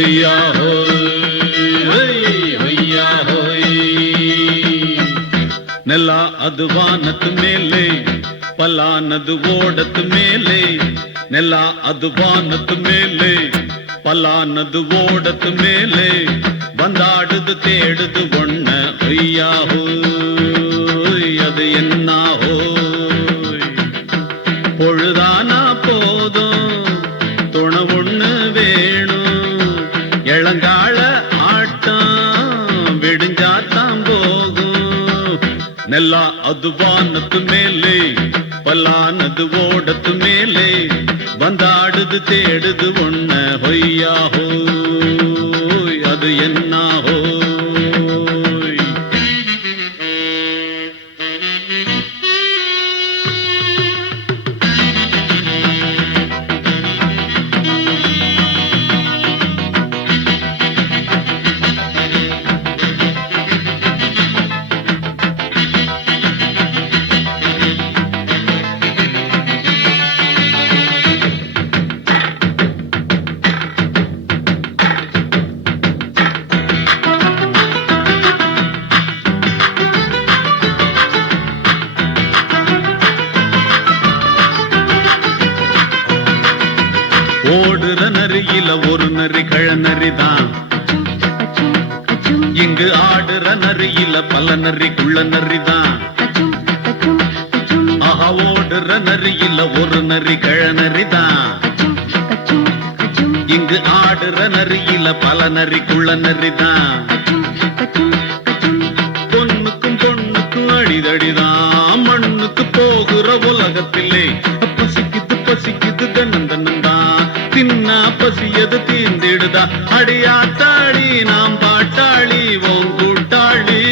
ஒய்யா ஹோய் ஒய்யா ஹோய். ನೆಲ ಅದು ವಾನದ ಮೇಲೆ ಪಲಾನದು ಓಡದ ಮೇಲೆ ನೆಲ ಅದು ವಾನದ ಮೇಲೆ ಪಲಾನದು ಓಡದ ಮೇಲೆ ಬಂದಾಡುದು தேடுது ஒண்ண ஒய்யா ஹோய் அது என்ன ஹோய். பொழுதானா போதும் துணை ஒண்ணு வேணும் இளங்கால ஆட்டம் விடிஞ்சாத்தான் போகும். ನೆಲ ಅದು ವಾನದ ಮೇಲೆ ಪಲಾನದು ಓಡದ ಮೇಲೆ ಬಂದಾಡುದು தேடுது ஒண்ண ஒய்யா ஹோய் அது என்ன ஹோய். ஓடுற நரியில ஒரு நரி கழநரிதான், இங்கு ஆடுற நரியில பல நரி குள்ள நரிதான். ஆஹா ஓடுற நரியில ஒரு நரி கழநரிதான், இங்கு ஆடுற நரியில பல நரி குள்ள நரிதான். பொண்ணுக்கும் பொண்ணுக்கும் அடிதடிதான் மண்ணுக்கு போகிற உலகத்திலே பசிக்குது பசிக்குது தன்னந்தன்னந்தான் தின்னா பசியது தீர்ந்திடுதா அடியாத்தாடி நாம் பாட்டாளி ஓம் கூட்டாளி.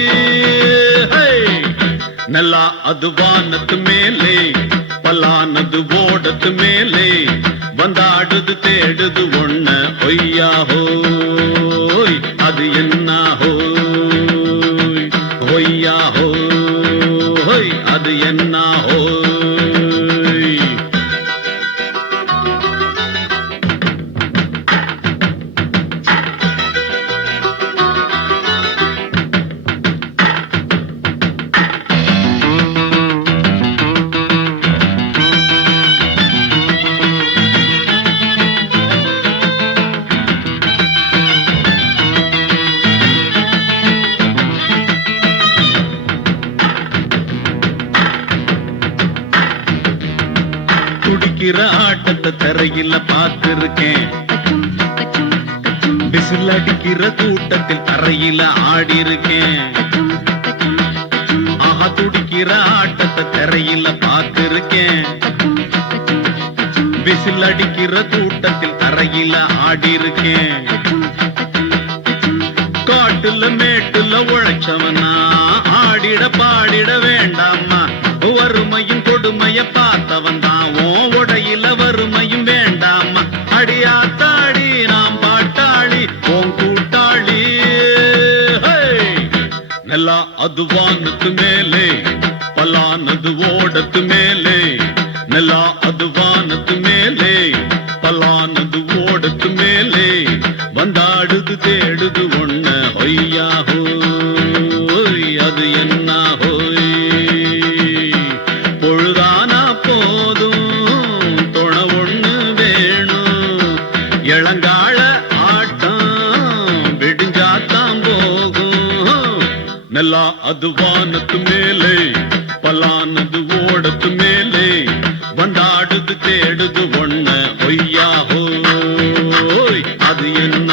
ನೆಲ ಅದು ವಾನದ ಮೇಲೆ ಪಲಾನದು ಓಡದ ಮೇಲೆ ಬಂದಾಡುದು தேடுது ஒண்ண ஒய்யா ஹோய் அது என்ன ஹோய். ஒய்யா ஹோய் அது என்ன ஹோய். துடிக்கிற ஆட்டத்தை தரையில பார்த்திருக்கேன், விசில் அடிக்கிற கூட்டத்தில் தரையில ஆடி இருக்கேன். ஆஹா துடிக்கிற ஆட்டத்தை தரையில பார்த்திருக்கேன், விசில் அடிக்கிற கூட்டத்தில் தரையில ஆடி இருக்கேன். காட்டுல மேட்டுல உழைச்சவனா ஆடிட பாடிட வேண்டாமா, வறுமையும் கொடுமைய பார்த்தவன் தான் உடையில வறுமையும் வேண்டாமா. அடியாத்தாடி நாம் பாட்டாளி ஓம் கூட்டாளி. ನೆಲ ಅದು ವಾನದ ಮೇಲೆ ಪಲಾನದು ಓಡದ ಮೇಲೆ ನೆಲ ಅದು ವಾನದ ಮೇಲೆ ಪಲಾನದು ಓಡದ ಮೇಲೆ ಬಂದಾಡುದು தேடுது ஒண்ண ஒய்யா ஹோய் அது என்ன ஹோய். பொழுதானா போதும் துணை ஒண்ணு வேணும் இளங்கால ஆட்டம் விடிஞ்சாத்தான் போகும். ನೆಲ ಅದು ವಾನದ ಮೇಲೆ ಪಲಾನದು ಓಡದ ಮೇಲೆ ಬಂದಾಡುದು தேடுது ஒண்ண ஒய்யா ஹோய் அது என்ன